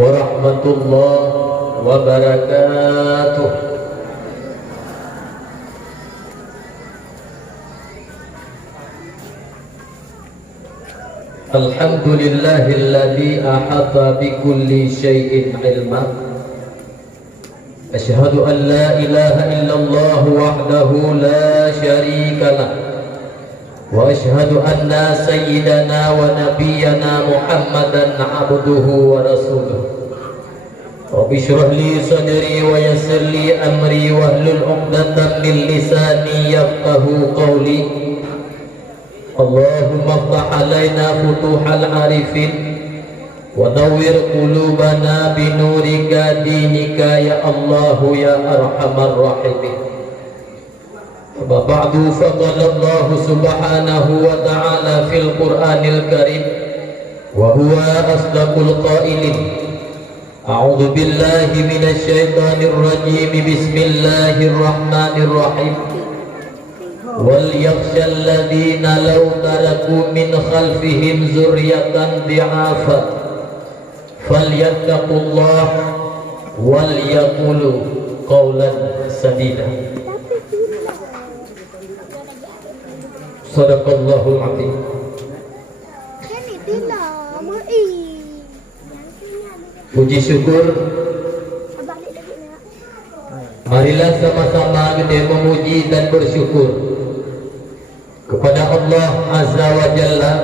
warahmatullahi wabarakatuh. Alhamdulillahilladzi ahata bikulli syai'in ilma. Asyhadu an la ilaha illallah wahdahu la syarika lah. Wa asyhadu anna sayyidana wa nabiyyana Muhammadan abduhu wa rasuluh. Rabbi shrah li sadri wa yassir li amri wahlul 'uqdatam min lisani yafqahu qawli. Allahumma ftah alaina futuhal arifin wa nawwir qulubana binurika dinika ya Allah ya arhamar rahimin. Wa ba'du, faqala Allah subhanahu wa ta'ala fil Qur'anil Karim wa huwa asdaqul qailin. A'udzu billahi minasy syaithanir rajim. Bismillahirrahmanirrahim. Wal yakhshal ladzina law taraku min khalfihim dzurriyyatan dhi'afa falyattaqullah wal yaqulu qawlan sadida. Sadaqallahul azim. Puji syukur, marilah sama-sama kita memuji dan bersyukur kepada Allah Azza wa Jalla.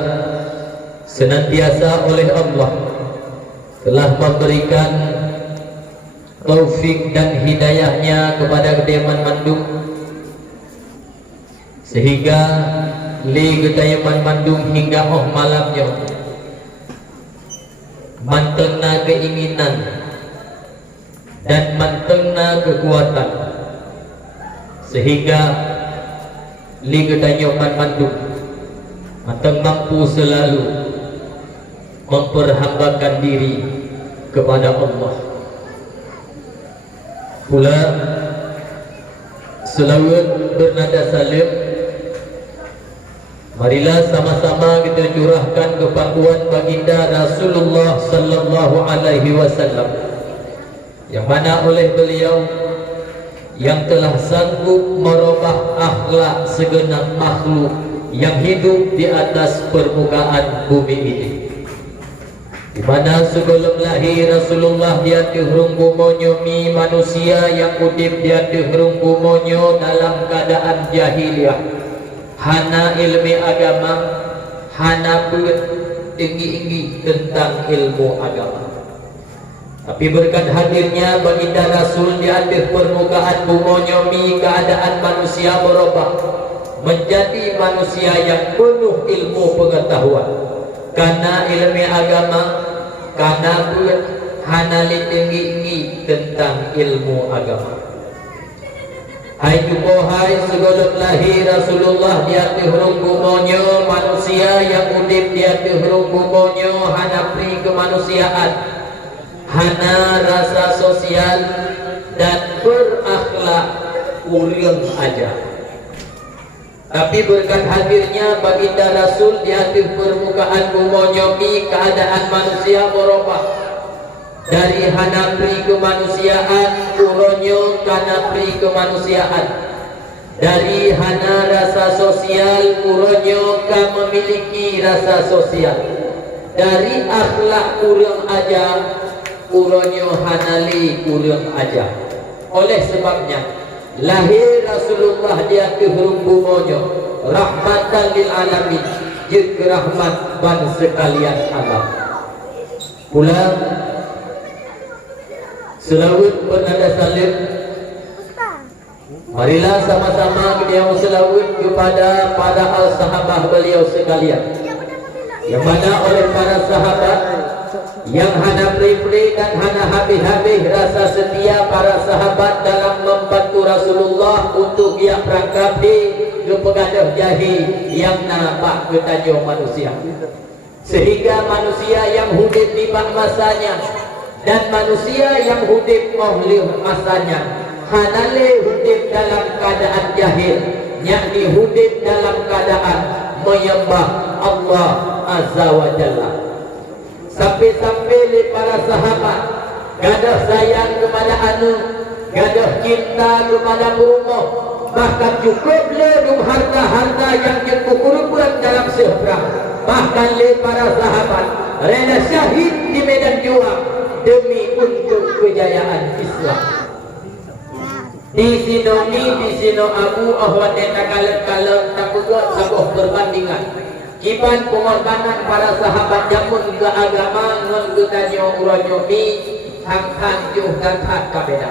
Senantiasa oleh Allah telah memberikan taufik dan hidayahnya kepada Kediaman Mandung, sehingga li Kediaman Mandung hingga malamnya mantengna keinginan dan mantengna kekuatan, sehingga li Kediaman Mandung manteng mampu selalu memperhambakan diri kepada Allah. Pula selawat bernada salim, marilah sama-sama kita curahkan kepada baginda Rasulullah sallallahu alaihi wasallam, yang mana oleh beliau yang telah sanggup merubah akhlak segenap makhluk yang hidup di atas permukaan bumi ini, di mana sebelum lahir Rasulullah dia dihrunggu monyomi manusia yang udip dia dihrunggu monyo dalam keadaan jahiliyah, hana ilmi agama, hana tinggi-tinggi tentang ilmu agama. Tapi berkat hadirnya baginda Rasul di atas permukaan bumi, keadaan manusia berubah menjadi manusia yang penuh ilmu pengetahuan, karena ilmu agama, karena hana tinggi tentang ilmu agama. Hai jubohai sebelum lahir Rasulullah di atas bumi, manusia yang udip di atas bumi hana pri kemanusiaan, hana rasa sosial dan berakhlak urang aja. Tapi berkat hadirnya baginda Rasul di atas permukaan bumi, keadaan manusia berubah dari hana pri kemanusiaan uronyo kana pri kemanusiaan, dari hana rasa sosial uronyo ka memiliki rasa sosial, dari akhlak urang aja uronyo hanali urang aja. Oleh sebabnya lahir Rasulullah di atas bumi rahmatan lil alamin, jeung rahmat ban sekalian alam. Pula selawat bernada salim, marilah sama-sama kita selawat kepada para al-sahabah beliau sekalian, yang mana oleh para sahabat yang hana pri-pri dan hana habis-habis rasa setia para sahabat dalam membantu Rasulullah untuk ia perangkap di kepegadah jahi yang nampak ketajam manusia, sehingga manusia yang hidup di masanya dan manusia yang hidup oleh masanya hanale hidup dalam keadaan jahil, yakni hidup dalam keadaan menyembah Allah Azza wa Jalla. Sampai-sampai para sahabat gadah sayang kepada anak, gadah cinta kepada rumah, bahkan cukup le harta-harta yang dikumpulkan dalam seberang. Bahkan le para sahabat rela syahid di medan juang demi untuk kejayaan Islam. Di sino Abu Ahwad dan kalem takutlah sebuah perbandingan. Kiban pengorbanan para sahabat jamun ke agama ngon getanyo uranyo mi hang juh dan hak kabeda.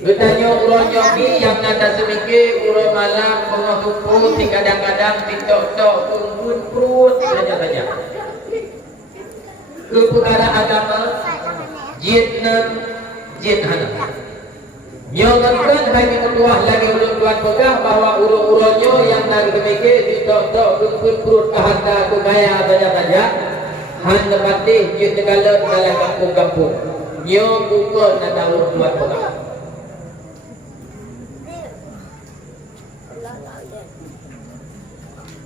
Getanyo uranyo mi yang nada semike uro malam pengotupu kadang-kadang titok-tok kumpul perut saja. Ke perkara agama jin hana. Nyokan hai ketua lagi ulun tuan pegang bahwa urung-urungnya yang lagi demikian ditok-tok kumpul perut ke harta ku kaya saja. Han nepati jin negala dalam kampung-kampung. Nyo buka nada ulun tuan pegang.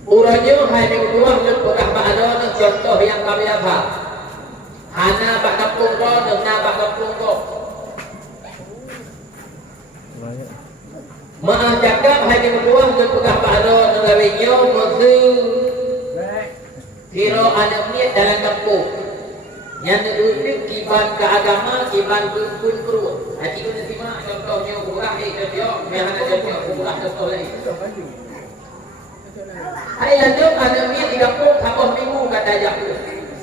Urungnya hai ketua ulun pegang makna contoh yang kami hafal. Hana bak kampung ko dengan bak kampung ko. Maaf cakap hanya kedua dan pegah pada negaranya mesti kira ada niat dalam kampung yang itu kiban ke agama, kiban ke pun perut. Hati kita simak contohnya kurang ni contoh yang ada contoh kurang contoh lain. Hari lanjut ada niat di kampung sabah minggu kata jaku.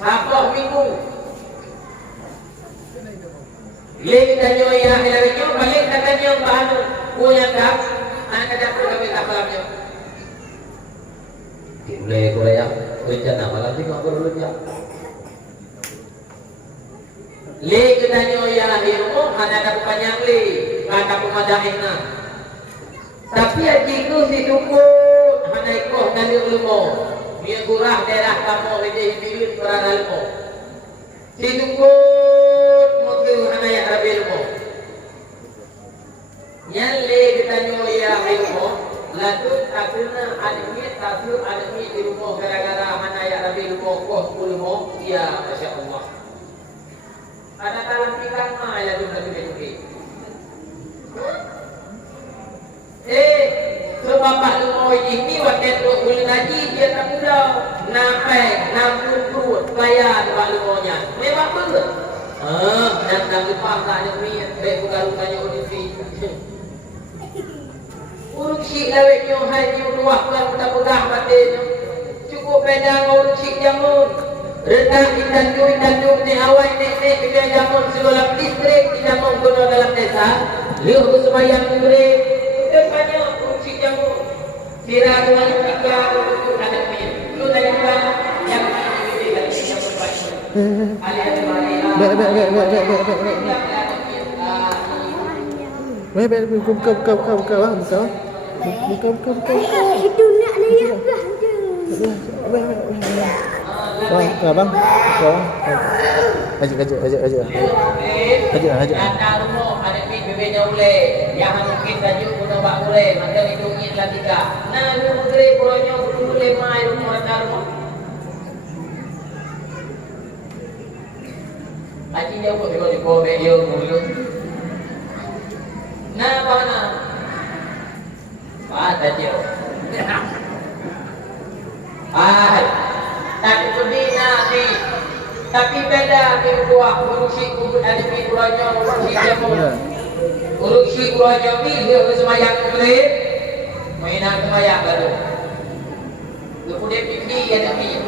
Sabah minggu. Lagi tanya ya ilahnya balik katanya bahan punya tak anak kata kami tak kalamnya. Boleh ya rencana malam ni kau perlu ya. Lagi tanya ya ilmu hanya ada panjang le kata pemadahina. Tapi ajiku si dukun hanya ikut dari ilmu. Dia kurang daerah kamu ini hidup berada ilmu. Si dukun mungkin hanya yang ada ilmu. Yang le ditanya ya ilmu, lalu akhirnya adami tasir adami di rumah gara-gara hanya yang ada ilmu kos ilmu, ya masya Allah. Ada dalam pikiran mah ya tu lebih. Sebab ilmu ini waktu tu ulun haji dia tak pulau, nampai, nampun perut, bayar ilmunya. Memang betul. Dan lupa tak ada ni, baik bukan tanya Olivi. Urut syik lawet nyo hai nyo luah kan kita pegang batin. Cukup pedang urut syik jamun. Rendah ikan ni awal nek kita jamun sekolah listrik jamun guna dalam desa. Liuh tu sembahyang murid. Depannya urut syik jamun. Kira dengan tiga urut ada ni. Lu tanya apa yang ini tadi jamun baik. Buka lah besar. Buka. Itu nak ni ya Bang, bang. Ajak. Ada rumah ada bibirnya boleh. Yang mungkin saja guna bak boleh. Macam itu ingin lah tiga. Nah, lu boleh bolanya boleh mai rumah ada rumah. Aji dia buat di bawah media dulu. Nah, mana? Tadi. Tak pergi nanti. Tapi beda di buah urusi ada di buahnya urusi jamu. Urusi buahnya ni dia semayang boleh. Mainan semayang baru. Kemudian pipi ada ni.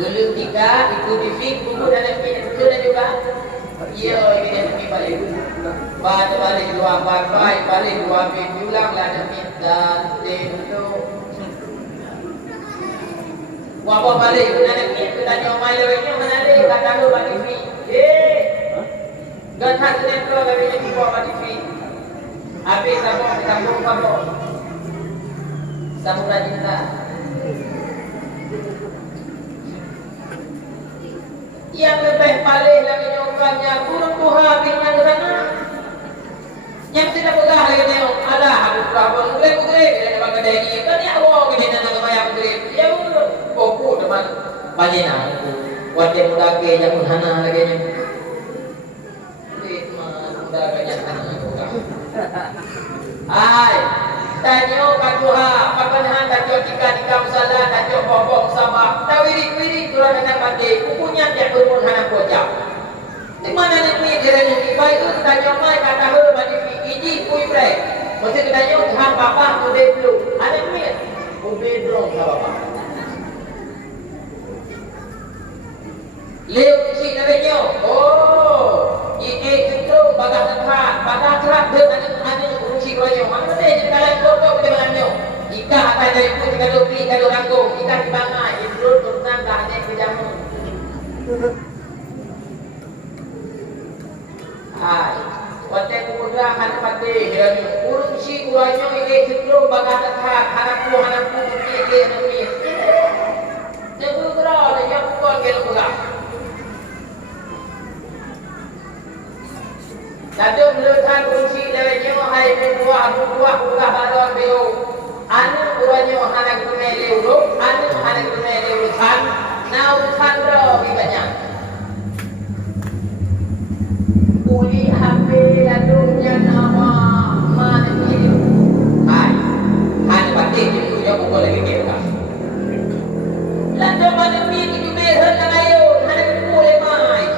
Dulu tiga itu pipi kemudian ada pipi itu dan juga. Iya ini ada pipi balik. Balik dua balik dua pipi ulang lah ada pipi dan itu. Wabah balik, nak kita tanya mai lewatnya mana ada kata lu bagi fee. Gan hat dan pro bagi ni bagi fee. Habis sama kita kamu. Samura cinta. Yang lebih paling lagi nyokannya kurang tuha bintang ke sana. Yang tidak pegah lagi tengok ada habis berapa mulai dia dapat kedai ini kan ya awak ke bintang ke bayar putri ya kopu teman banyak nak wajah muda ke yang menghana lagi nya muda banyak hana juga. Hai tanyo katuha pakanhan tanyo tika musala tanyo bobong sama tawiri turun anak pati kukunya dia bermun hana kocak di mana ni dia ni baik tu tanyo mai kata he bagi iji kui break mesti tanyo han papa udah belum ada ni ubedrong ka papa leo si nabenyo oh ike itu bagas terat dengan ada urusi royo mana deh jalan kotor dengannya ika akan dari itu kita dopi kita rangkum ika di bangga itu turunan dah ada kejamu ai wate kuda han pati dan urusi royo ike itu bagas terat hanapku ike nabi nebu kera yang kuat gelo buka Satu meletak kunci dari nyo hai buah buka balon beo. Anu buahnya anak kumele uruk, anu anak kumele urusan, na urusan ro banyak. Uli HP ladunya nama mana ni? Hai, hanya pati itu yang buku lagi kita. Lalu mana ni itu berhan kanayo, hanya buku lemai.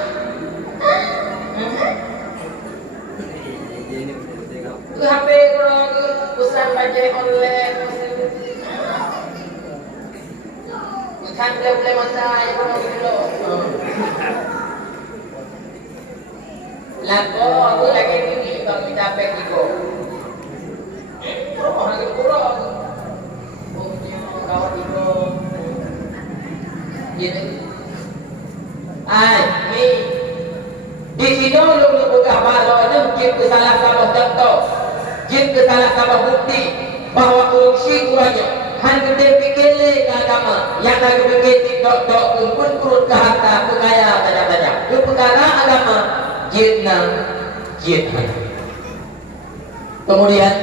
HP kalau pesan baca online bukan boleh masa yang kalau dulu lagu aku lagi ini kalau kita pakai itu lagi kurang punya kawan itu gitu ni di sini lu buka balon mungkin kesalah salah contoh jika salah salah bukti bahawa urussi kurangnya han gede pikirle agama yang nak fikir tiktok pun kurut ke harta kekaya banyak-banyak ke perkara agama jina kemudian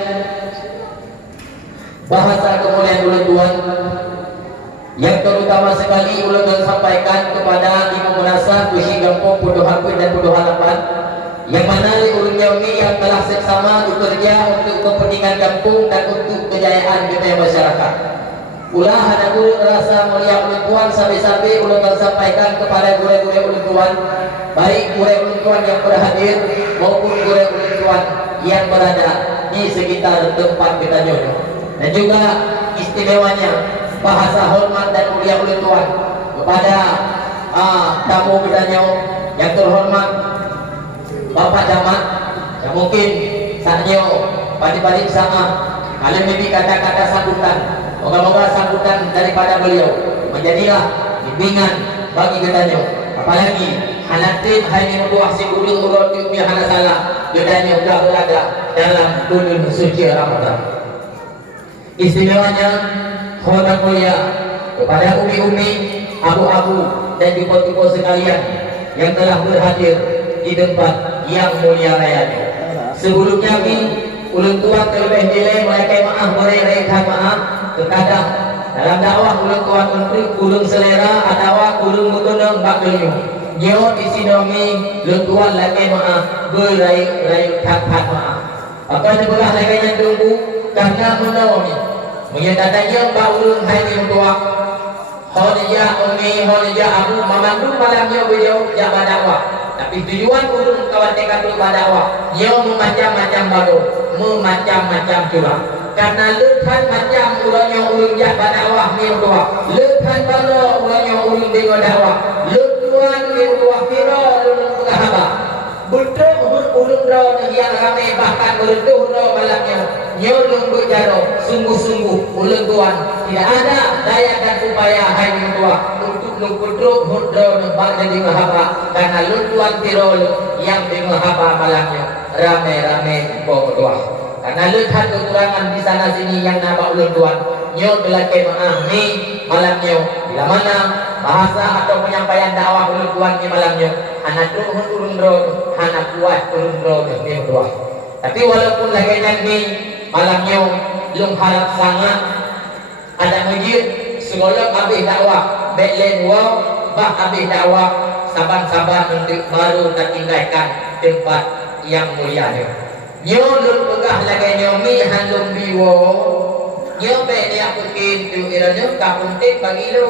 bahasa kemuliaan ulun Tuhan yang terutama sekali ulun sampaikan kepada Ibu Merasa Kusi Gampung Puduh Hapin dan Puduh Halapan yang mana ulun ini yang telah seksama bekerja untuk kepentingan kampung dan untuk kejayaan kita masyarakat. Ulah hanya ulun rasa mulia ulun Tuhan sampai-sampai ulun sampaikan kepada guru-guru ulun Tuhan, baik guru ulun Tuhan yang berhadir maupun guru ulun Tuhan yang berada di sekitar tempat kita jodoh. Dan juga istimewanya bahasa hormat dan mulia ulun Tuhan kepada tamu kita yang terhormat Bapak Camat yang mungkin saatnya padi-padi sama kalian lebih kata-kata sambutan. Moga-moga sambutan daripada beliau menjadilah bimbingan bagi kita. Apalagi hanatin hai membuah si ulun urut umi hana salah gedanya udah berada dalam bulan suci Ramadan. Istimewanya hormat mulia kepada umi-umi, abu-abu dan jumpa-jumpa sekalian yang telah berhadir di tempat yang mulia raya. Sebelumnya ulun Tuhan terlebih nilai mereka maaf mereka maaf terkadang dalam dakwah ulun Tuhan menteri ulun selera atau ulun mutunang bakilnya nyo di sinomi ulun Tuhan lagi maaf berai tak maaf apa sebelah lagi yang tunggu karena menawi menyatakan mbak ulun hai ni tua Khadijah umi Khadijah abu memandu malamnya beliau jabat dakwah. Tapi tujuan ulun kawatekan dulu dakwah nyo memacam-macam baru memacam-macam curang karena lekan macam ulun jabat dakwah ni tua lekan baru ulun dengan dakwah lekan ni tua kira ulun pengahaba betul ulun yang ramai bahkan ulun malamnya nyo ulun berjaro sungguh-sungguh ulun Tuhan tidak ada daya dan upaya hai ni tua untuk mengkudruk hudro nembak jadi mahaba karena ulun Tuhan tirol yang di mahaba malamnya ramai-ramai tua karena lihat kekurangan di sana sini yang nampak ulun Tuhan nyo belake maaf ni malamnya bila mana bahasa atau penyampaian dakwah ulun tuan ni malamnya anak turun anak kuat turun ni berdua. Tapi walaupun lagi ni malamnya lung harap sangat ada masjid segala habis dakwah backland wow bah habis dakwah saban-saban untuk baru tertinggalkan tempat yang mulia ni. Nyo lung pegah lagi nyomi handung biwo nyo be dia putin tu iranya kapuntin bagi lu.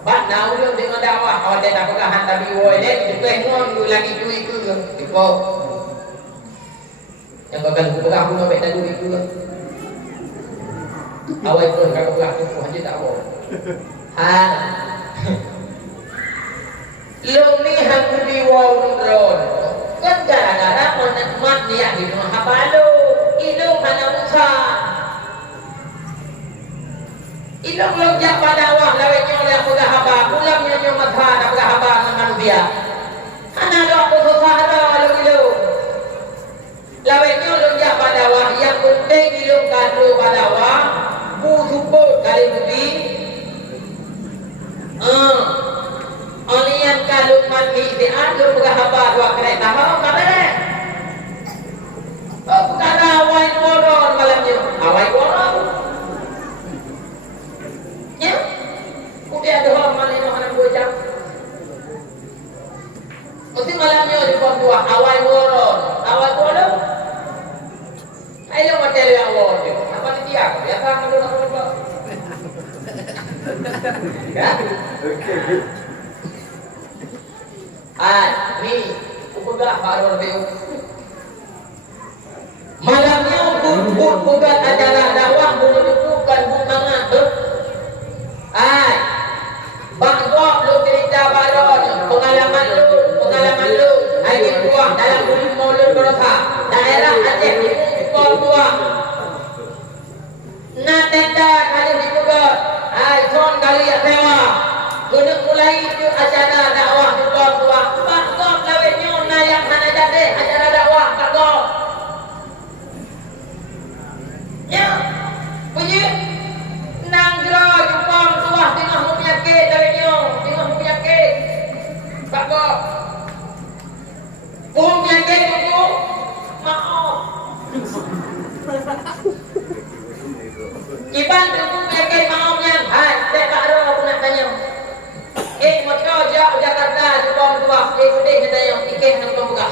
Bat nau lu dengan dakwah awak dia tak pegah hantar biwo dia tu ngon lu lagi tu itu tipo. Yang bakal pegah aku sampai tak duit tu. Awak pun kalau pegah tu haji tak apa. Ha. Lu ni handung biwo ron. Kan gara-gara menikmat dia di rumah balu ilung hana usah ilung lonjak pada wah lawetnya oleh aku dah haba pulamnya nyo madha dah dah haba dengan dia hana do aku susah ada lalu ilung lawetnya lonjak pada wah yang penting ilung kadu pada wah bu support kali budi Olian kalung mandi di adu berhaba dua kereta mau mana? Oh bukan awai koron malamnya, awai koron. Ya, udah ada orang mana yang nak bocah. Mesti malamnya di bawah dua awai koron. Ayo macam yang awal tu, apa ni dia? Biasa menurut aku. Ya, okay. Ni upegah baru lebih malamnya bukan acara dakwah bukan bunga tu bangkok lu cerita baron pengalaman lu hari buah dalam bulan Maulid Berosa daerah Aceh Timur tua nak tenda kali dibuka son kali sewa guna mulai itu acara dakwah tua bangkok lawetnya na yang mana jadi acara dakwah bangkok ya punya nang jero jupang tua tengah penyakit lawetnya tengah penyakit bangkok penyakit itu maaf Iban tu penyakit maafnya tak baru aku nak tanya motor Jakarta jupang tua sedih dia tanya ikan nak buka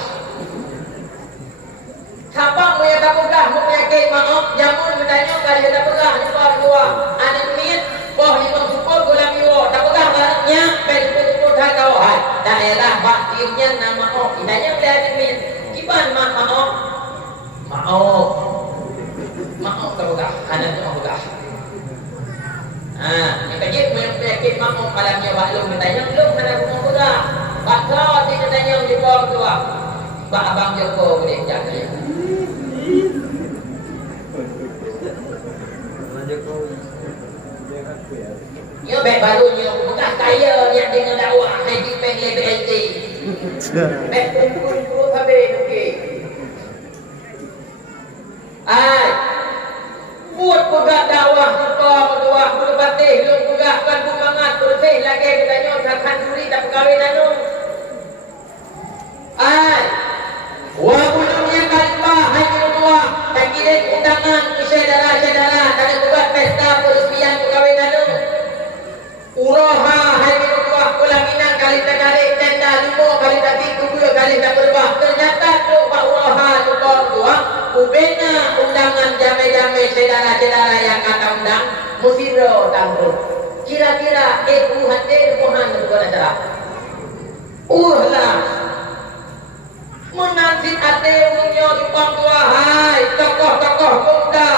siapa mau yang tak buka mau penyakit maaf jamun bertanya kali dia tak buka jupang tua anak minit boh limang super gula biwa tak buka barangnya betul-betul tak tahu daerah baktinya nama maaf idanya boleh ada minit iban maaf tak buka anaknya mau buka yang kajik penyakit maaf malamnya baklum bertanya belum mana rumah buka bakso tidak tanya di bawah tua Pak Abang Joko boleh jaga ya baik barunya bukan kaya yang dengan dakwah haji pengen BLT baik pun habis okey buat pegak dakwah tua berbatih lu pegak kan bumangat bersih lagi bertanya takkan duri tak perkahwin anu wah bulungnya kalpa haji tua tak kirim undangan ke saudara-saudara tak buat pesta peresmian perkahwin anu uroha haji tua pelaminan kali tak tarik tenda 5 kali tak 7 kali tak berbah ternyata tu pak uroha tua ubena undangan jame-jame saudara-saudara yang kata undang musiro tangguh kira-kira hadir Tuhan bukan acara lah menansit ate unyo jupang tua hai tokoh-tokoh muda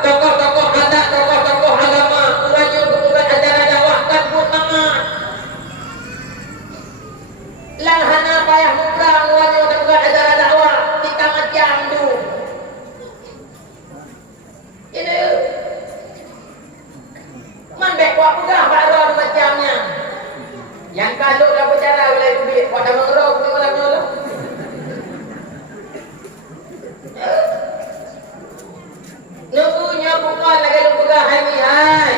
tokoh-tokoh adat tokoh-tokoh agama uranya bukan acara dakwah kan pun mangat lahana payah mukrang uranya bukan acara dakwah kita macam tu ini man baik buat pegah baru macamnya yang kalau dah bercara wilayah duit pada mengerok ni malamnya lah nunggunya bukan lagi lu pegah hai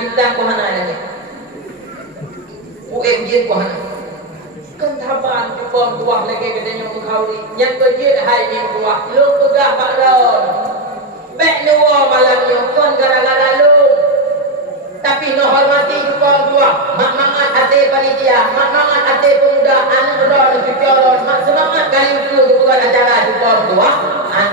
bintang ko hana ni. UMJ ko hana. Kan taban ko pom tuah lagi katanya ko kauli. Yang ko je hai ni tuah. Lu pegah pak lon. Bek luar malam ni kon gara-gara lu. Tapi no hormati juga dua mak mangat hati panitia, mak mangat hati pemuda, anak ron, cucoron, mak semangat kali itu bukan acara juga dua.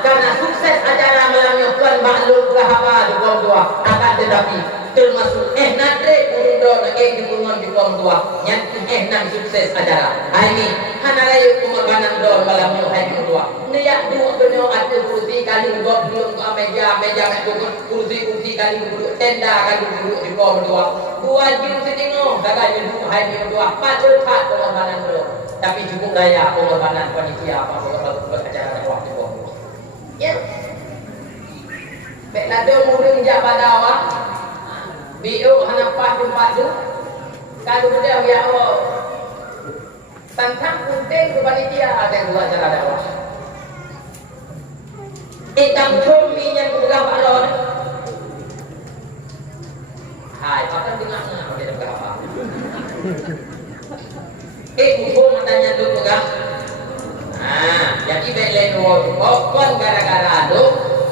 Karena sukses acara malam yang tuan maklum berapa juga dua. Akan tetapi termasuk nanti urun di bungan juga dua. Yang nan sukses acara. Ini hana layu pengorbanan don malam yang hai dua. Niat dua benyo ada kursi kali dua belum ke meja kursi kali duduk tenda kali duduk di bawah dua. Dua jam setengah kagak duduk hai dua. Patut pengorbanan don. Tapi cukup daya pengorbanan panitia apa acara waktu dua. Ya. Baik lado murung jak pada awak. Biuk hanapah jumpa tu. Kalau benda ya Allah. Tentang penting ke panitia ada dua acara dakwah. Itang cumi yang berapa lon? Hai, pakai dengar apa dia berapa? Buku matanya tu pegang. Jadi belen kon gara-gara tu,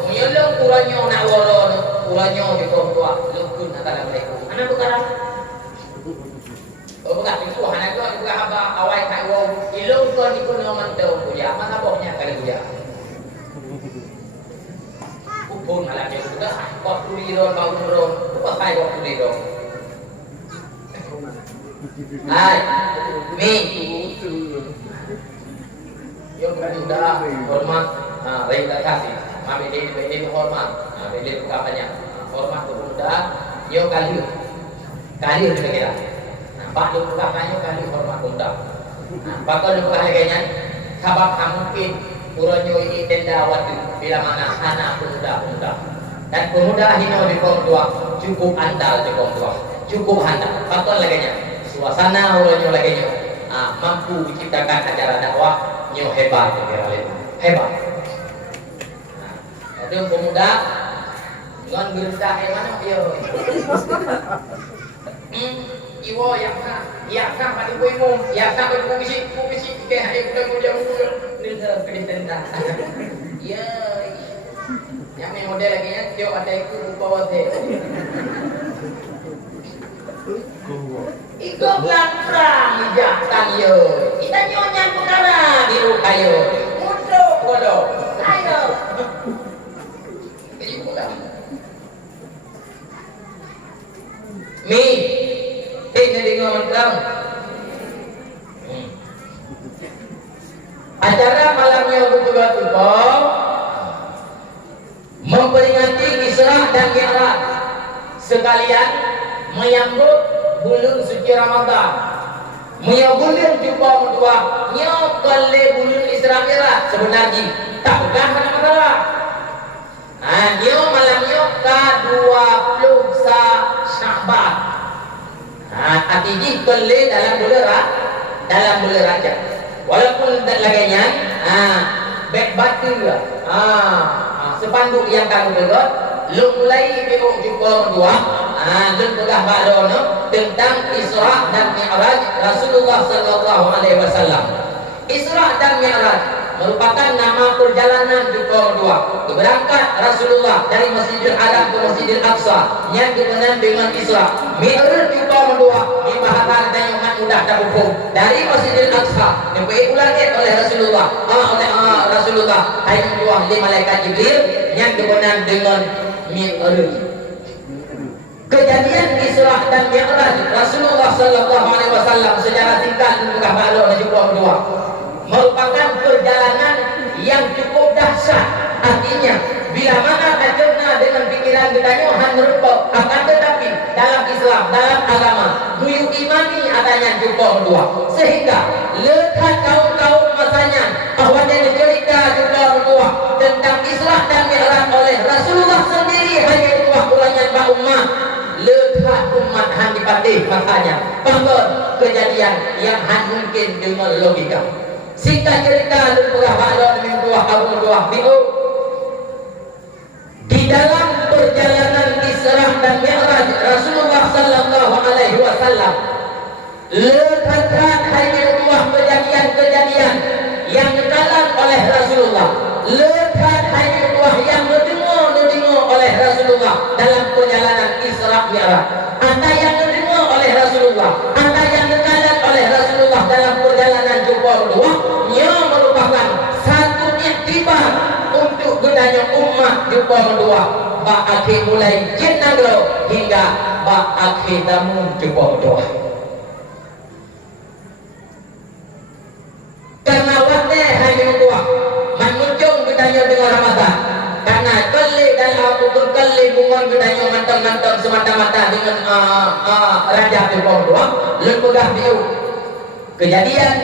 menyolong kurangnya nak wolon, kurangnya di tua, lukun assalamualaikum. Anak perkara. Bukan itu, anak tu bukan apa awal kai wong, ilung kon ikut nama tu kuliah, mana bohnya kali kuliah. Kupon malah dia juga, kau kuliah bau turun, kau kai kau kuliah. Hai, mi. Yang kedua hormat, rela kasih. Kami ini hormat, ini kapannya hormat kepada yang kali itu kira. Pak lu kapannya kali hormat kepada. Bakal lu kayaknya sabab mungkin uranyo ini tenda waktu bila mana anak pemuda dan pemuda hino di kaum tua cukup andal di kaum tua cukup handal. Bakal lagi suasana uranyo lagi mampu menciptakan acara dakwah nyo hebat kira hebat. Ada pemuda ngon gerda mana dia. Iwo yang pada ibu yang pada kubisi ke hari udah muda nilai kerja. Ya, yang model lagi ya, dia ada ikut bawa teh. Ikut perang jantan yo. Kita nyonya perkara di rumah yo. Muncul bodoh. Ayo. Jadi bukan. Mi. Dengar kau. Acara malamnya betul-betul memperingati Isra dan Mi'raj sekalian menyambut bulan suci Ramadan. Menyambut jumpa mendua nyokole bulan Isra Mi'raj sebenarnya tak pegang pada masalah. Nyo malamnya ke-20 Sya'ban. Artinya kole dalam bulan Rajab. Walaupun laganya baik batu sepanduk yang kamu dengar lu mulai biuk jumpa dua lu pegang badono tentang Isra dan Mi'raj Rasulullah sallallahu alaihi wasallam. Isra dan Mi'raj merupakan nama perjalanan di kaum dua. Berangkat Rasulullah dari Masjidil Haram ke Masjidil Aqsa yang dikenal dengan Isra. Mi'raj di kaum dua di bahasan dan yang mudah terhubung dari Masjidil Aqsa yang diulangi oleh Rasulullah. Rasulullah hai dua di malaikat Jibril yang dikenal dengan Mi'raj. Kejadian Isra dan Mi'raj Rasulullah sallallahu alaihi wasallam secara singkat dan balok dan juga dua merupakan perjalanan yang cukup dahsyat. Artinya bila mana kacurna dengan pikiran kita han merupakan akan tetapi dalam Islam dalam agama buyuk imani adanya juga dua sehingga lekat kaum-kaum masanya bahwa dia cerita juga dua tentang Isra dan Mi'raj oleh Rasulullah sendiri hanya dua ulangan ba ummah lekat umat han dipatih makanya bahawa kejadian yang han mungkin dengan logika. Singkat cerita Lumpurah Ba'lon Mintuah Abu Duah Bi'u di dalam perjalanan Isra dan Mi'raj Rasulullah wasallam. Lekatkan hari dua kejadian-kejadian yang dikalam oleh Rasulullah. Lekat hari dua yang didengar oleh Rasulullah dalam perjalanan Isra Mi'raj. Ada yang didengar oleh Rasulullah, ada yang dikalam oleh Rasulullah dalam perjalanan jumpa berdua. Yang merupakan satu iktibar untuk gunanya umat jumpa berdua. Akhir mulai jenagro hingga akhir tamu jumpa berdua. Karena waktu hari berdua menuncung gunanya dengan Ramadan. Karena kali dan apapun kali bunga gunanya mantap-mantap semata-mata dengan raja jumpa berdua. Lembaga biu kejadian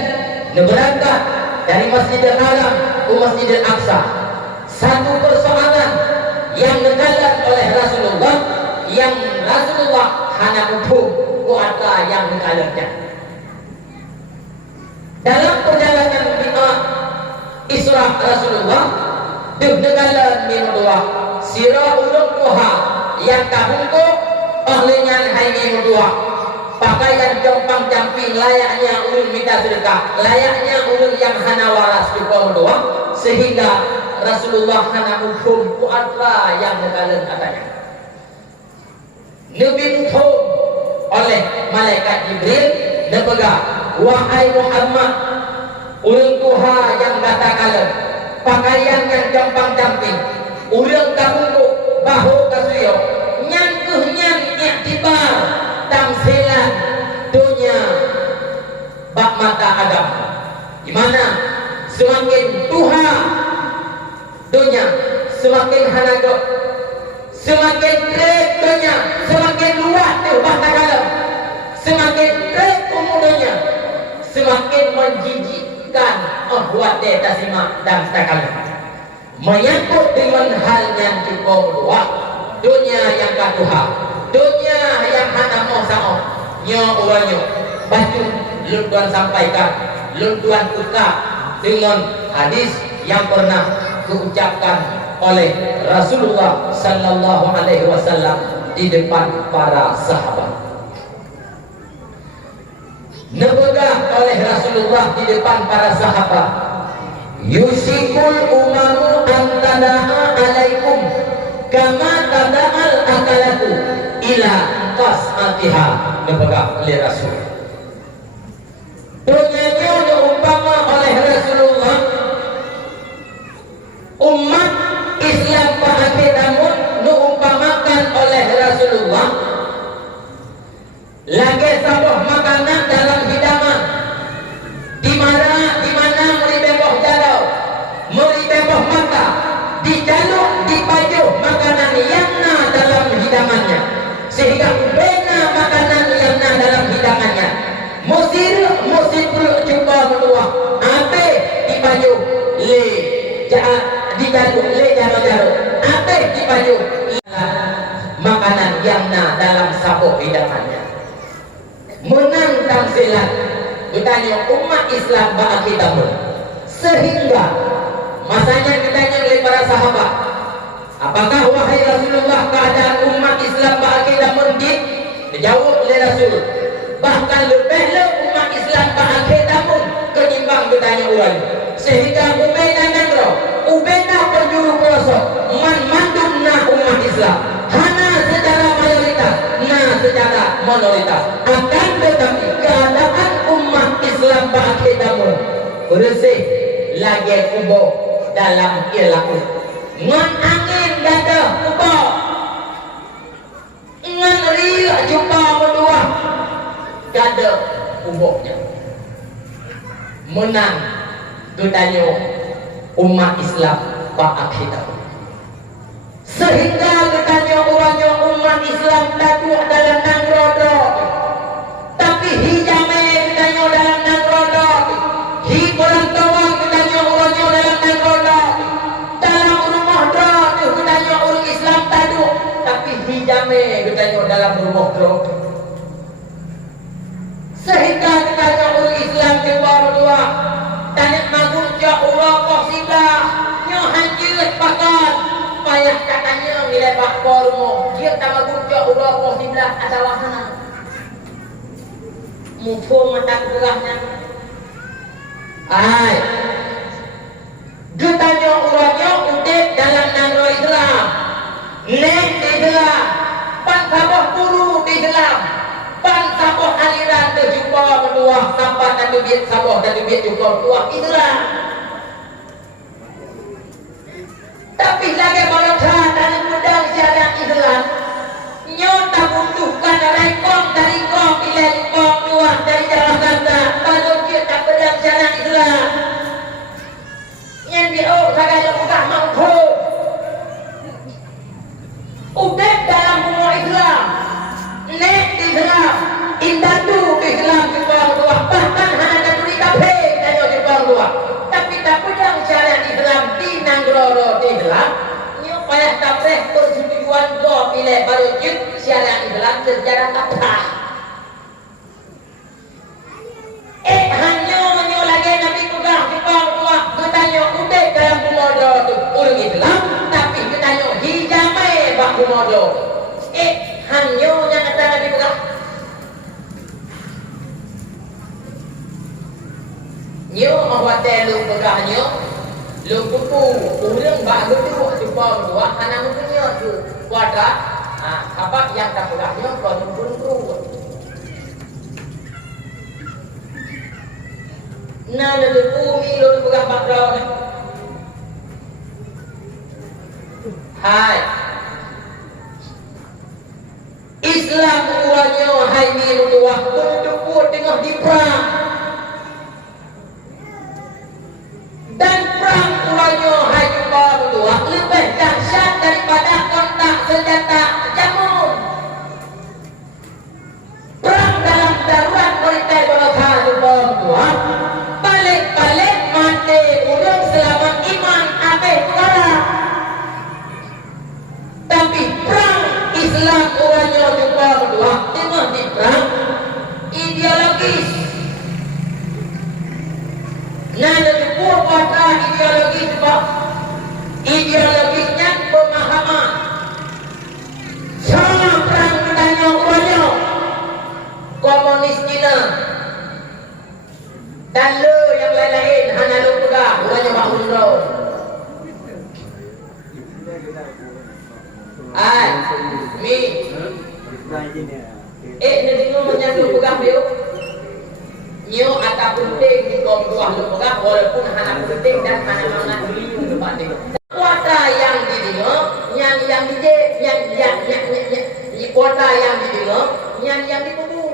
berangkat dari Masjidil Haram ke Masjidil Aqsa. Satu persoalan yang dikalam oleh Rasulullah, yang Rasulullah hanya hukum kuasa yang dikalamnya. Dalam perjalanan Isra Rasulullah dikalam minudwa sirah ulung tuha yang kahungkuk ahlinya hai minudwa pakaian jompang camping layaknya ulun minta sedekah, layaknya ulun yang hana waras juga berdua, sehingga Rasulullah hana hukum kuatlah yang dikalam katanya. Nabi hukum oleh malaikat Jibril nepegang, wahai Muhammad, ulun tuha yang kata kalam pakaian yang jompang camping ulun kahungkuk bahu kasuyo nyangkuhnya iktibar tamsilan dunia bak mata agama, di mana semakin tuha dunia semakin hanago, semakin rek dunia semakin luas tu bahasa kalam, semakin rek umudunya semakin menjijikkan buat deta simak dan takalam. Menyangkut dengan hal yang cukup dua dunia yang katuha, dunia yang hana mau sama nyo uranyo baju lunduan sampaikan, lunduan ucap dengan hadis yang pernah diucapkan oleh Rasulullah sallallahu alaihi wasallam di depan para sahabat. Nebegah oleh Rasulullah di depan para sahabat, yusikul umamu antadaha alaikum kama tada'al akalatu ila qas'atiha. Nebegah oleh Rasul. Dunyanya diumpama oleh Rasulullah, umat Islam pakai namun diumpamakan oleh Rasulullah lagi sabuh makanan dalam hidangan, di mana muri beboh jalau, muri beboh mata, dijaluk dipaju makanan yang dalam hidangannya, sehingga bena makanan yang dalam hidangannya musir perlu cuba berdua ape dipaju le dijaluk le jaro ape dipaju makanan yang dalam sabuh hidangannya. Menantang silat bertanya umat Islam bagi tamu, sehingga masanya ditanya oleh para sahabat, apakah wahai Rasulullah keadaan umat Islam bagi tamu? Dijawab oleh Rasul, bahkan lebih umat Islam bagi tamu ketimbang bertanya orang, sehingga ubena nangro ubena penjuru pelosok man mandumna umat Islam hana secara mayoritas secara minoritas, akan tetapi keadaan umat Islam bagi tamu bersih lagi kubo dalam ilaku ngan angin gada kubo ngan ria jumpa berdua gada kubonya menang tutanya umat Islam bagi tamu, sehingga katanya orangnya umat Islam tadu dalam nangrodo, tapi hijame katanya dalam nangrodo, hi perantauan katanya orangnya dalam nangrodo, dalam rumah do katanya orang Islam tadu, tapi hijame katanya dalam rumah do, sehingga katanya orang Islam coba berdua tanya magun ja urang kok siblah nyo hancur pakan payah katanya nilai bakor mo dia tak magun ja urang kok siblah ada wahana Mufo mata kurangnya. Ay, getanya urangnya udah dalam nangro Islam, nek di Islam, pan sabah guru di Islam, pan sabah aliran terjumpa berdua, sampai dan duit sabah dan duit jumpa berdua Islam. Tapi lagi balokha dan pedang syariat Islam, nyota butuhkan rekong dari kong pilih kong dua dari Jakarta, kalau dia tak pedang syariat Islam. Yang dia sagala bukan mampu. Udah dalam umur Islam, nek Islam, indatu Islam juga dua, bahkan hanya tuli kafe dan juga dua. Tapi tak pedang syariat Islam di Nanggoro di Islam, nyo payah tapreh persetujuan go pilih baru jut syariat Islam sejarah kapal. Hanya lagi Nabi pegang Jepang tua bertanya udah dalam kumodo tu urung Islam, tapi bertanya hijamai bak kumodo. Hanya yang kata Nabi pegang. Nyo awak lu pegang nyo, lu kupu urung bak berdua Jepang tua, anak mungkinnya tu kuadrat. Apa yang tak pegang nyo kau nunggu. Nah, lalu bumi lalu pegang background ni. Hai, Islam urangnya hai miru tua berdua tengah di perang. Dan perang urangnya hai jumpa berdua lebih dahsyat daripada kontak senjata jamun. Perang dalam darurat militer balokha jumpa berdua. Balik-balik mati urung selamat iman abeh kuara. Tapi perang Islam urangnya jumpa berdua tengah di perang ideologis. Nah, lebih kuat ideologi sebab ideologisnya pemahaman. Sama perang katanya urangnya komunis Cina. Dan lu yang lain-lain hanya lu pegang urangnya Pak Undro. Ay, mi. Ni tengok macam lu pegang dia. Nyo atau penting di kaum dua lu pegang walaupun hanya penting dan mana-mana dulu depan dia. Kuota yang didengar, yang di kuota yang didengar, yang dikubu.